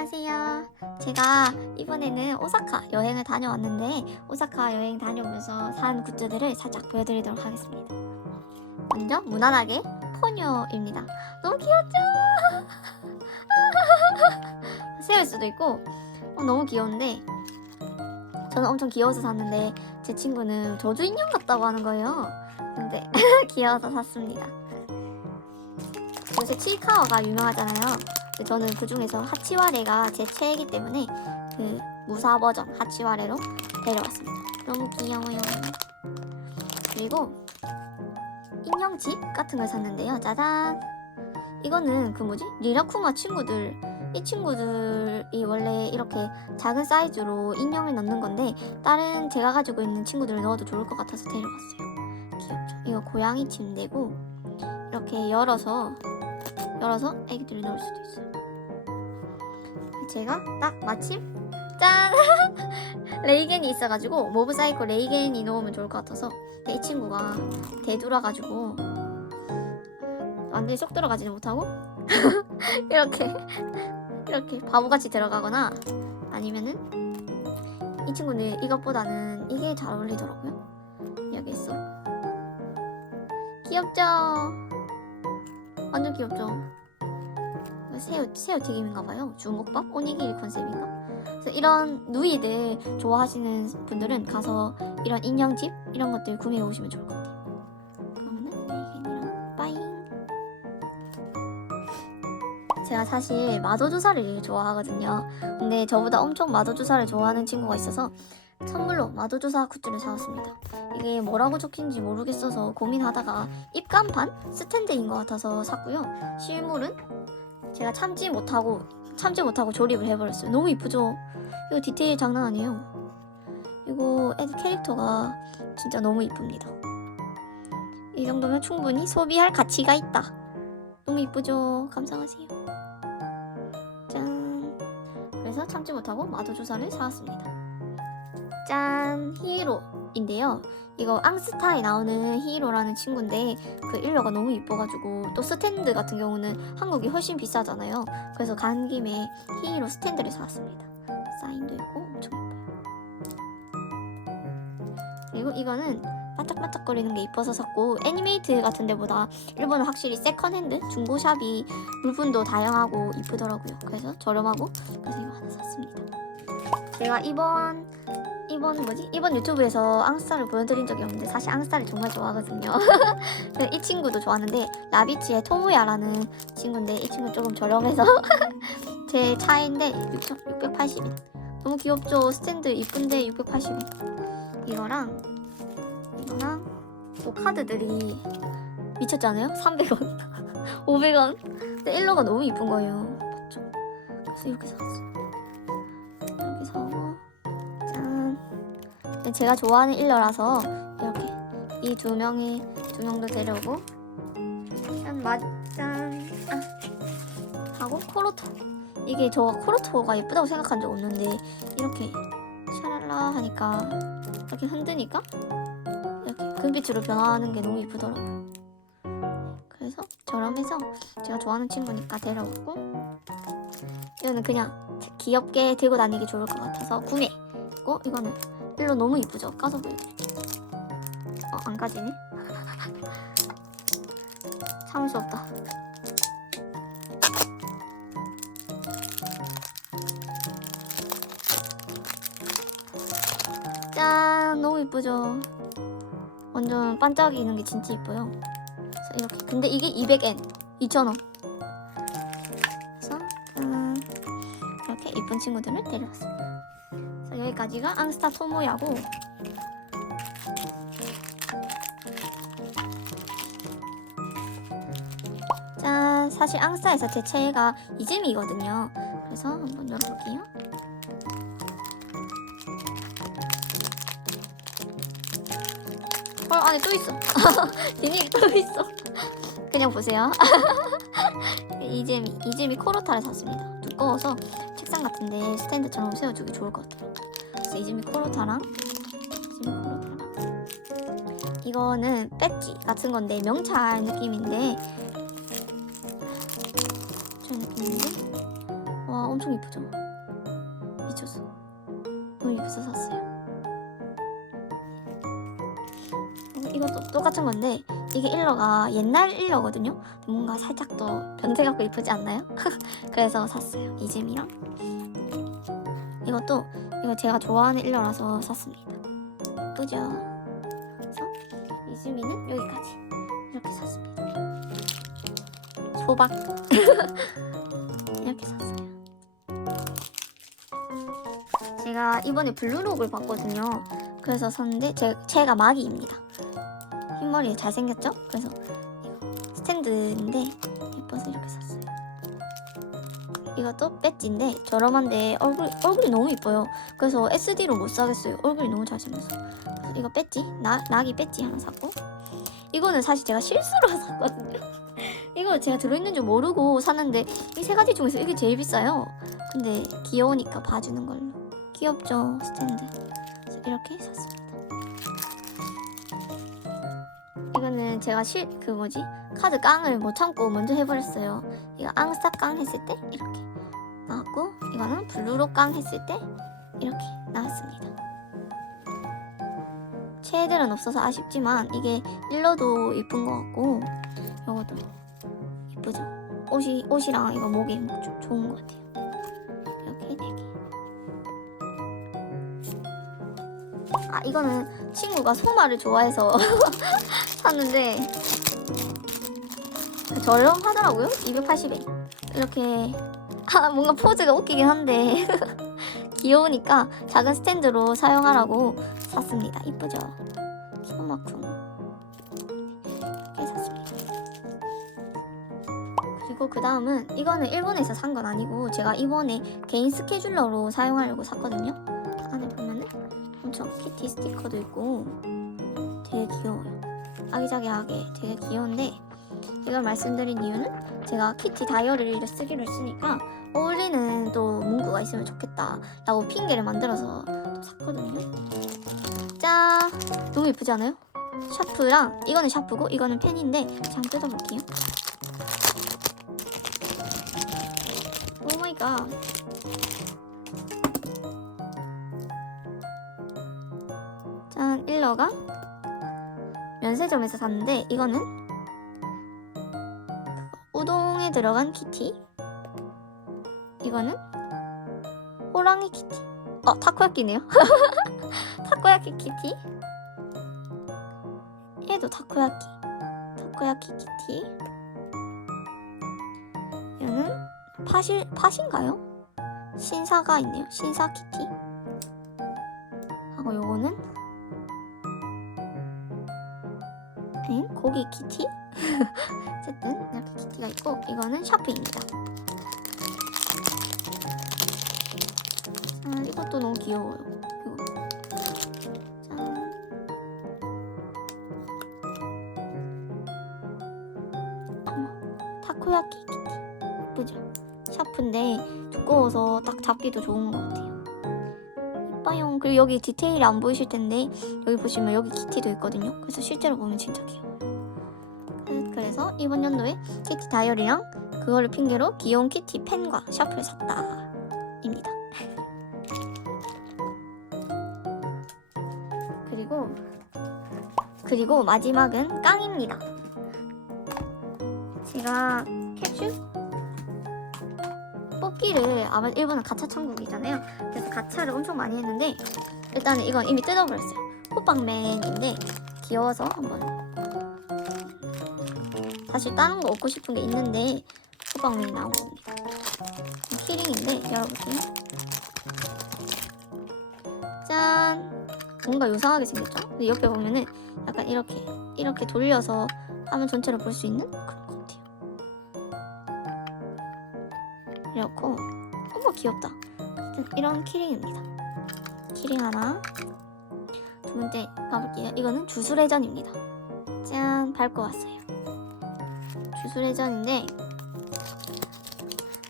안녕하세요. 제가 이번에는 오사카 여행을 다녀왔는데 오사카 여행 다녀오면서 산 굿즈들을 살짝 보여드리도록 하겠습니다. 먼저 무난하게 포뇨입니다. 너무 귀엽죠? 세울 수도 있고 어, 너무 귀여운데 저는 엄청 귀여워서 샀는데 제 친구는 저주 인형 같다고 하는 거예요. 근데 귀여워서 샀습니다. 요새 칠카와가 유명하잖아요. 저는 그 중에서 하치와레가 제 최애이기 때문에 그 무사 버전 하치와레로 데려왔습니다. 너무 귀여워요. 그리고 인형 집 같은 걸 샀는데요. 짜잔! 이거는 그 뭐지? 리라쿠마 친구들 이 친구들이 원래 이렇게 작은 사이즈로 인형을 넣는 건데 다른 제가 가지고 있는 친구들을 넣어도 좋을 것 같아서 데려왔어요. 귀엽죠? 이거 고양이 침대고 이렇게 열어서 열어서 애기들을 넣을 수도 있어요. 제가 딱 마침 짠 레이겐이 있어가지고 모브 사이코 레이겐이 넣으면 좋을 것 같아서 이 친구가 대두라가지고 완전히 쏙 들어가지는 못하고 이렇게 이렇게 바보같이 들어가거나 아니면은 이 친구는 이것보다는 이게 잘 어울리더라고요. 여기 있어. 귀엽죠? 완전 귀엽죠? 새우, 새우 튀김인가봐요. 주먹밥? 오니기리 컨셉인가? 그래서 이런 누이들 좋아하시는 분들은 가서 이런 인형집 이런 것들 구매해 오시면 좋을 것 같아요. 그러면은 레이겐이랑 빠잉. 제가 사실 마도주사를 좋아하거든요. 근데 저보다 엄청 마도주사를 좋아하는 친구가 있어서 선물로 마도주사 굿즈를 사왔습니다. 이게 뭐라고 적힌지 모르겠어서 고민하다가 입간판 스탠드인 것 같아서 샀고요. 실물은 제가 참지 못하고 참지 못하고 조립을 해버렸어요. 너무 이쁘죠? 이거 디테일 장난 아니에요. 이거 애들 캐릭터가 진짜 너무 이쁩니다. 이 정도면 충분히 소비할 가치가 있다. 너무 이쁘죠? 감상하세요. 짠. 그래서 참지 못하고 마도주사를 사왔습니다. 짠 히로 인데요. 이거 앙스타에 나오는 히로라는 친구인데 그 일러가 너무 이뻐가지고 또 스탠드 같은 경우는 한국이 훨씬 비싸잖아요. 그래서 간 김에 히로 스탠드를 사왔습니다. 사인도 있고 엄청 예뻐요. 그리고 이거는 반짝반짝거리는 게 이뻐서 샀고 애니메이트 같은 데보다 일본은 확실히 세컨핸드 중고샵이 물품도 다양하고 이쁘더라고요. 그래서 저렴하고 그래서 이거 하나 샀습니다. 제가 이번 이번 뭐지? 이번 유튜브에서 앙스타를 보여드린 적이 없는데 사실 앙스타를 정말 좋아하거든요. 이 친구도 좋아하는데 라비치의 토무야라는 친구인데 이 친구 조금 저렴해서 제 차인데 6,680원. 너무 귀엽죠? 스탠드 이쁜데 680원. 이거랑 이거랑 또 카드들이 미쳤지 않아요? 300원, 500원. 근데 일러가 너무 이쁜 거예요. 맞죠? 그래서 이렇게 샀어요. 근데 제가 좋아하는 일러라서 이렇게 이 두 명이 두 명도 데려오고 짠 맞짠 아. 하고 코로토 이게 저 코로토가 예쁘다고 생각한 적 없는데 이렇게 샤랄라 하니까 이렇게 흔드니까 이렇게 금빛으로 변화하는 게 너무 이쁘더라고요. 그래서 저렴 해서 제가 좋아하는 친구니까 데려왔고 이거는 그냥 귀엽게 들고 다니기 좋을 것 같아서 구매했고 이거는 일로 너무 이쁘죠? 까서 보여드릴게요. 어, 안 까지네? 참을 수 없다. 짠! 너무 이쁘죠? 완전 반짝이는 게 진짜 이뻐요. 그래서 이렇게. 근데 이게 200엔. 2,000원. 그래서 음, 이렇게 이쁜 친구들을 데려왔습니다. 여기까지가 앙스타 토모야고. 짠 사실 앙스타에서 제 최애가 이즈미거든요. 그래서 한번 열어볼게요. 헐 안에 또 있어. 비닐이 또 있어. 그냥 보세요. 이즈미 이즈미 코로타를 샀습니다. 두꺼워서 책상 같은데 스탠드처럼 세워주기 좋을 것 같아요 이즈미 코로타랑 이즈미 코로타랑 이거는 배지 같은 건데 명찰 느낌인데 저 느낌인데 와 엄청 이쁘죠? 미쳤어. 너무 이뻐서 샀어요. 어, 이것도 똑같은 건데 이게 일러가 옛날 일러거든요. 뭔가 살짝 더 변태 같고 이쁘지 않나요? 그래서 샀어요. 이잼이랑 이것도 이거 제가 좋아하는 일러라서 샀습니다. 이쁘죠? 그래서 이즈미는 여기까지 이렇게 샀습니다. 소박 이렇게 샀어요. 제가 이번에 블루록을 봤거든요. 그래서 샀는데 제, 제가 마기입니다. 흰머리 잘생겼죠? 그래서 이거 스탠드인데 이것도 배지인데 저렴한데 얼굴, 얼굴이 너무 이뻐요. 그래서 SD로 못 사겠어요. 얼굴이 너무 잘생겼어. 그래서 이거 배지, 나, 낙이 배지 하나 샀고 이거는 사실 제가 실수로 샀거든요. 이거 제가 들어있는 줄 모르고 샀는데 이 세 가지 중에서 이게 제일 비싸요. 근데 귀여우니까 봐주는 걸로. 귀엽죠 스탠드. 이렇게 샀습니다. 이거는 제가 실 그 뭐지 카드 깡을 못 참고 먼저 해버렸어요. 이거 앙스타 깡 했을 때 이렇게 나왔고 이거는 블루로 깡 했을 때 이렇게 나왔습니다. 채들은 없어서 아쉽지만 이게 일러도 이쁜 것 같고 이것도 이쁘죠. 옷이 옷이랑 이거 목에 뭐좀 좋은 것 같아요. 이렇게 네 개. 아 이거는 친구가 소마를 좋아해서 샀는데 저렴하더라고요. 280엔. 이렇게 아 뭔가 포즈가 웃기긴 한데 귀여우니까 작은 스탠드로 사용하라고 샀습니다. 이쁘죠? 소마쿵 이렇게 샀습니다. 그리고 그 다음은 이거는 일본에서 산 건 아니고 제가 이번에 개인 스케줄러로 사용하려고 샀거든요. 안에 보면은 엄청 키티 스티커도 있고 되게 귀여워요. 아기자기하게 되게 귀여운데 이걸 말씀드린 이유는 제가 키티 다이어리를 쓰기로 했으니까 어울리는 또 문구가 있으면 좋겠다 라고 핑계를 만들어서 또 샀거든요. 짠! 너무 예쁘지 않아요? 샤프랑 이거는 샤프고 이거는 펜인데 제가 뜯어볼게요. 오 마이 갓. 짠, 일러가 면세점에서 샀는데 이거는 들어간 키티. 이거는 호랑이 키티. 어, 타코야끼네요. 타코야끼 키티. 얘도 타코야끼. 타코야끼 키티. 얘는 팥이, 팥인가요? 신사가 있네요. 신사 키티. 하고 요거는 엥? 고기 키티? 어쨌든 이렇게 키티가 있고 이거는 샤프입니다. 아, 이것도 너무 귀여워요. 이거. 짠. 어머, 타코야키 키티. 예쁘죠? 샤프인데 두꺼워서 딱 잡기도 좋은 것 같아요. 이뻐요. 그리고 여기 디테일이 안 보이실 텐데 여기 보시면 여기 키티도 있거든요. 그래서 실제로 보면 진짜 귀여워 그래서 이번 연도에 키티 다이어리랑 그거를 핑계로 귀여운 키티 펜과 샤프를 샀다. 입니다. 그리고 그리고 마지막은 깡입니다. 제가 캡슐 뽑기를 아마 일본은 가차 천국이잖아요. 그래서 가차를 엄청 많이 했는데 일단은 이건 이미 뜯어버렸어요. 호빵맨인데 귀여워서 한번 사실 다른 거 얻고 싶은 게 있는데 호빵맨이 나온 겁니다. 키링인데 열어볼게요. 짠! 뭔가 요상하게 생겼죠? 근데 옆에 보면은 약간 이렇게 이렇게 돌려서 화면 전체를 볼 수 있는 그런 것 같아요. 이렇고 어머 귀엽다. 이런 키링입니다. 키링 하나. 두 번째 가볼게요. 이거는 주술회전입니다. 짠 밟고 왔어요. 주술회전인데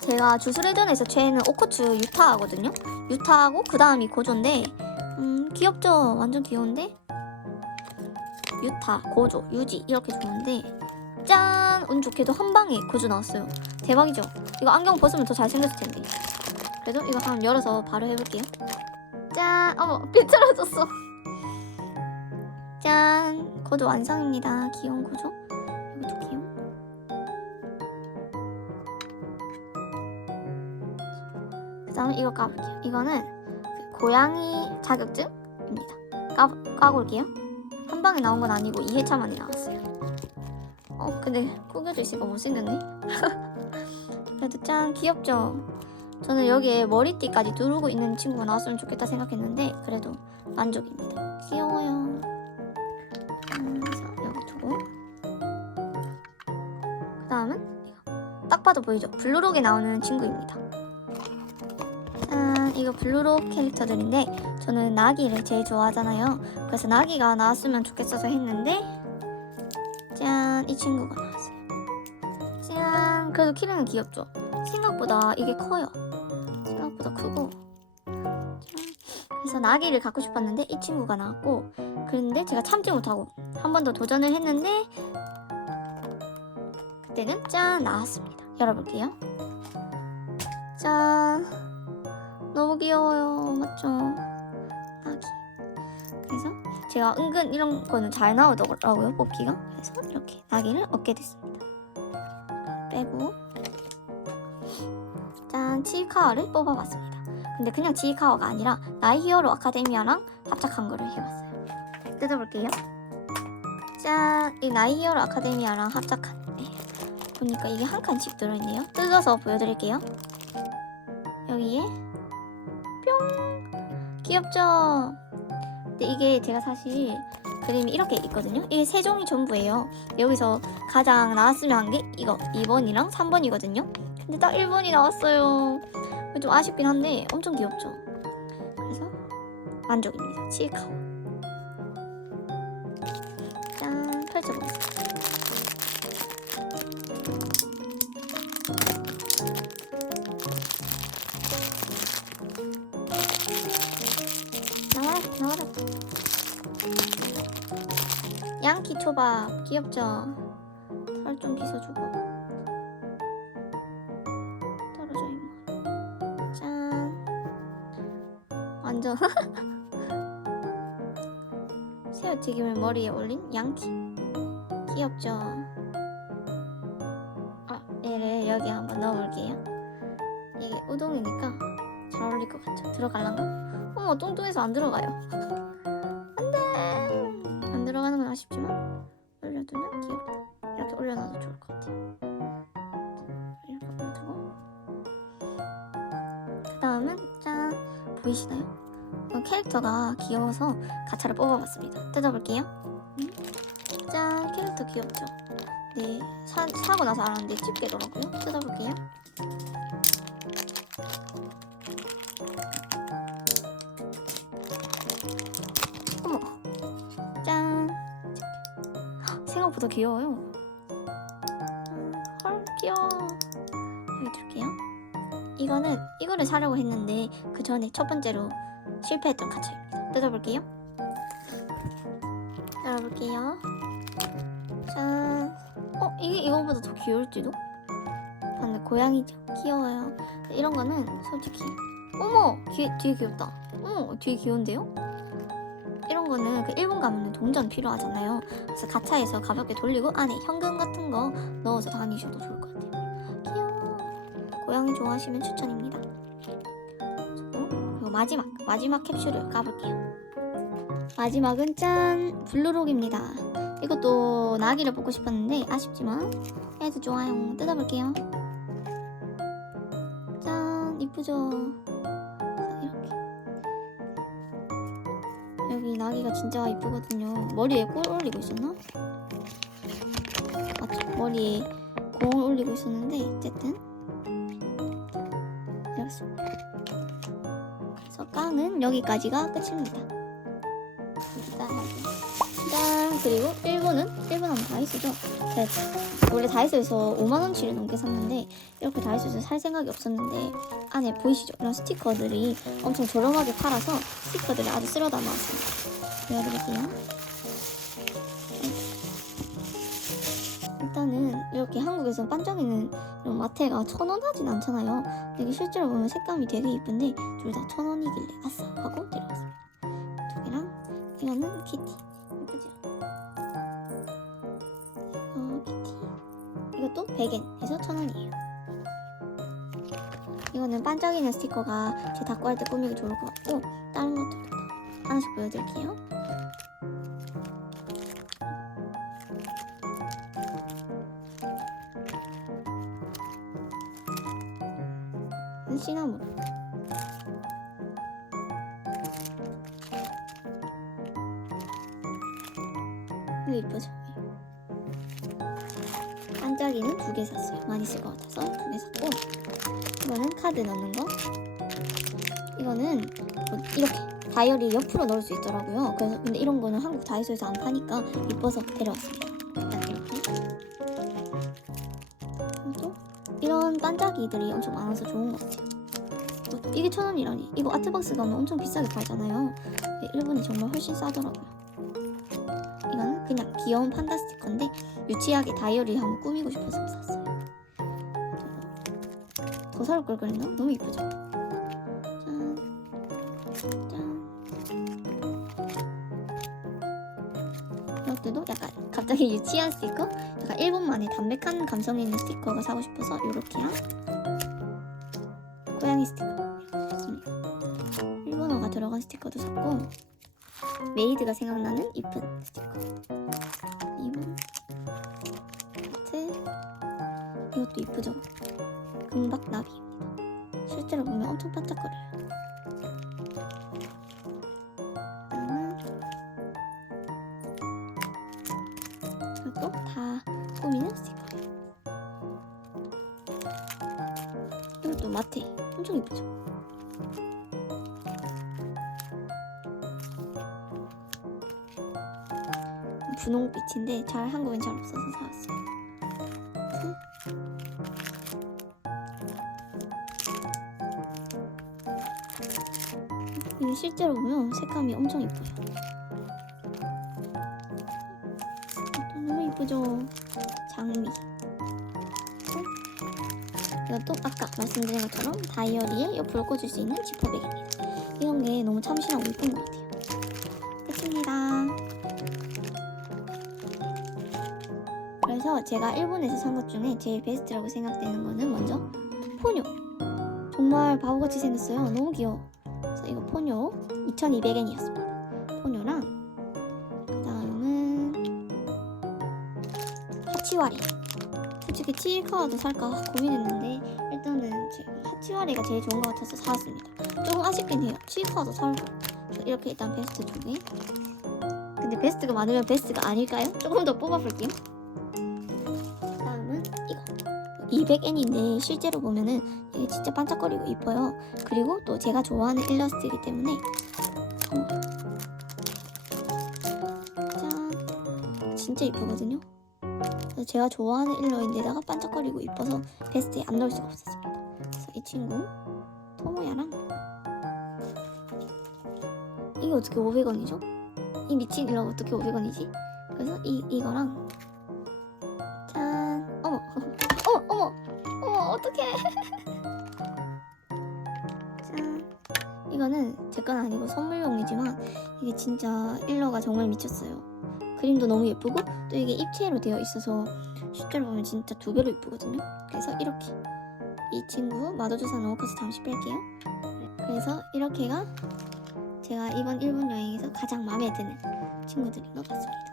제가 주술회전에서 최애는 오코츠 유타하거든요. 유타하고 그 다음이 고조인데 음 귀엽죠? 완전 귀여운데 유타, 고조, 유지 이렇게 좋은데 짠! 운 좋게도 한 방에 고조 나왔어요. 대박이죠? 이거 안경 벗으면 더 잘생겼을 텐데. 그래도 이거 한번 열어서 바로 해볼게요. 짠! 어머, 삐뚤어졌어. 짠! 구조 완성입니다. 귀여운 구조. 다음에 이거 까볼게요. 이거는 그 고양이 자격증입니다. 까, 까고 올게요. 한 방에 나온 건 아니고 2회차 만에 나왔어요. 어, 근데 있으니까 못생겼네? 그래도 짠, 귀엽죠? 저는 여기에 머리띠까지 두르고 있는 친구가 나왔으면 좋겠다 생각했는데 그래도 만족입니다. 귀여워요. 음, 그래서 여기 두고 그 다음은 딱 봐도 보이죠? 블루록에 나오는 친구입니다. 짠, 이거 블루록 캐릭터들인데 저는 나기를 제일 좋아하잖아요. 그래서 나기가 나왔으면 좋겠어서 했는데 짠, 이 친구가 나왔어요. 짠, 그래도 키링은 귀엽죠? 생각보다 이게 커요. 생각보다 크고 짠. 그래서 나기를 갖고 싶었는데 이 친구가 나왔고 그런데 제가 참지 못하고 한 번 더 도전을 했는데 그때는 짠 나왔습니다 열어볼게요 짠 너무 귀여워요 맞죠 나기 그래서 제가 은근 이런 거는 잘 나오더라고요 뽑기가 그래서 이렇게 나기를 얻게 됐습니다 빼고 짠 치카와를 뽑아봤습니다 근데 그냥 지카와가 아니라 나이 히어로 아카데미아랑 합작한 거를 해봤어요. 뜯어볼게요. 짠! 이 나이 히어로 아카데미아랑 합작한 네. 보니까 이게 한 칸씩 들어있네요. 뜯어서 보여드릴게요. 여기에 뿅! 귀엽죠? 근데 이게 제가 사실 그림이 이렇게 있거든요. 이게 세 종이 전부예요. 여기서 가장 나왔으면 한 게 이거 2번이랑 3번이거든요. 근데 딱 1번이 나왔어요. 좀 아쉽긴 한데 엄청 귀엽죠. 그래서 만족입니다. 치카오. 짠 펼쳐보겠습니다. 양키 초밥 귀엽죠. 살좀 빗어주고 떨어져 임마. 짠. 완전 새우튀김을 머리에 올린 양키. 귀엽죠? 아, 얘를 여기 한번 넣어볼게요. 이게 우동이니까 잘 어울릴 것 같죠? 들어갈란가? 어머, 뚱뚱해서 안 들어가요. 캐릭터가 귀여워서 가차를 뽑아봤습니다. 뜯어볼게요. 음? 짠! 캐릭터 귀엽죠? 네, 사, 사고 나서 알았는데 집게더라고요. 뜯어볼게요. 어머! 짠! 헉, 생각보다 귀여워요. 음, 헐, 귀여워. 여기 둘게요. 이거는 이거를 사려고 했는데 그 전에 첫 번째로 실패했던 가차입니다. 뜯어볼게요. 열어볼게요. 짠. 어, 이게 이거보다 더 귀여울지도? 근데 고양이죠. 귀여워요. 이런 거는 솔직히 어머! 뒤에, 뒤에 귀엽다. 어머, 뒤에 귀여운데요? 이런 거는 그 일본 가면은 동전 필요하잖아요. 그래서 가차에서 가볍게 돌리고 안에 현금 같은 거 넣어서 다니셔도 좋을 것 같아요. 귀여워. 고양이 좋아하시면 추천입니다. 그리고 마지막 마지막 캡슐을 까볼게요. 마지막은 짠 블루록입니다. 이것도 나기를 뽑고 싶었는데 아쉽지만 해도 좋아요. 뜯어볼게요. 짠 이쁘죠? 자, 이렇게 여기 나기가 진짜 이쁘거든요. 머리에 꿀 올리고 있었나? 맞죠? 머리에 공을 올리고 있었는데 어쨌든 이렇습니다. 깡은 여기까지가 끝입니다. 짠. 짠. 그리고 1번은 1번 하면 다이소죠. 제가 원래 다이소에서 5만 원치를 넘게 샀는데 이렇게 다이소에서 살 생각이 없었는데 안에 보이시죠? 이런 스티커들이 엄청 저렴하게 팔아서 스티커들을 아주 쓸어 담아왔습니다. 열어볼게요. 이렇게 한국에서 반짝이는 이런 마테가 천 원 하진 않잖아요. 근데 실제로 보면 색감이 되게 이쁜데 둘 다 천 원이길래 아싸 하고 데려왔습니다. 두 개랑 이거는 키티 예쁘죠? 어 키티 이것도 100엔에서 천 원이에요. 이거는 반짝이는 스티커가 제 닦고 할 때 꾸미기 좋을 것 같고 다른 것들도 다 하나씩 보여드릴게요. 이거 이쁘죠? 반짝이는 두 개 샀어요. 많이 쓸 것 같아서 두 개 샀고 이거는 카드 넣는 거. 이거는 뭐 이렇게 다이어리 옆으로 넣을 수 있더라고요. 그래서 근데 이런 거는 한국 다이소에서 안 파니까 이뻐서 데려왔습니다. 또 이런 반짝이들이 엄청 많아서 좋은 것 같아요. 또 이게 천 원이라니. 이거 아트박스 가면 엄청 비싸게 팔잖아요. 일본이 정말 훨씬 싸더라고요. 귀여운 판다 스티커인데 유치하게 다이어리 한번 꾸미고 싶어서 샀어요. 더살걸 그랬나? 너무 이쁘죠? 이것들도 약간 갑자기 유치한 스티커? 약간 일본만의 담백한 감성이 있는 스티커가 사고 싶어서 이렇게랑 고양이 스티커. 일본어가 들어간 스티커도 샀고 메이드가 생각나는 이쁜 스티커. 이번 하트 이것도 이쁘죠? 금박나비입니다. 실제로 보면 엄청 반짝거려요. 이것도 다 꾸미는 스티커예요. 이것도 마테 엄청 이쁘죠? 분홍빛인데 잘 한국엔 잘 없어서 사왔어요. 이게 실제로 보면 색감이 엄청 이뻐요. 이것도 너무 이쁘죠? 장미. 또 이것도 아까 말씀드린 것처럼 다이어리에 옆으로 꽂을 수 있는 지퍼백입니다. 이런 게 너무 참신하고 이쁜 것 같아요. 끝입니다. 그래서 제가 일본에서 산 것 중에 제일 베스트라고 생각되는 거는 먼저 포뇨. 정말 바보같이 생겼어요. 너무 귀여워. 그래서 이거 포뇨 2,200엔이었습니다. 포뇨랑 그 다음은 하치와리. 솔직히 치카와도 살까 고민했는데 일단은 하치와리가 제일 좋은 것 같아서 사왔습니다. 조금 아쉽긴 해요. 치카와도 살고. 이렇게 일단 베스트 두 개. 근데 베스트가 많으면 베스트가 아닐까요? 조금 더 뽑아볼게요. 200엔인데 실제로 보면은 이게 진짜 반짝거리고 이뻐요 그리고 또 제가 좋아하는 일러스트이기 때문에 어. 짠 진짜 이쁘거든요 그래서 제가 좋아하는 일러인데다가 반짝거리고 이뻐서 베스트에 안 넣을 수가 없었습니다 그래서 이 친구 토모야랑 이게 어떻게 500원이죠? 이 미친 일러 어떻게 500원이지? 그래서 이, 이거랑 어머 어머 어떡해. 짠 이거는 제 건 아니고 선물용이지만 이게 진짜 일러가 정말 미쳤어요. 그림도 너무 예쁘고 또 이게 입체로 되어 있어서 실제로 보면 진짜 두 배로 예쁘거든요. 그래서 이렇게 이 친구 마도조사 노카스 잠시 뺄게요. 그래서 이렇게가 제가 이번 일본 여행에서 가장 마음에 드는 친구들인 것 같습니다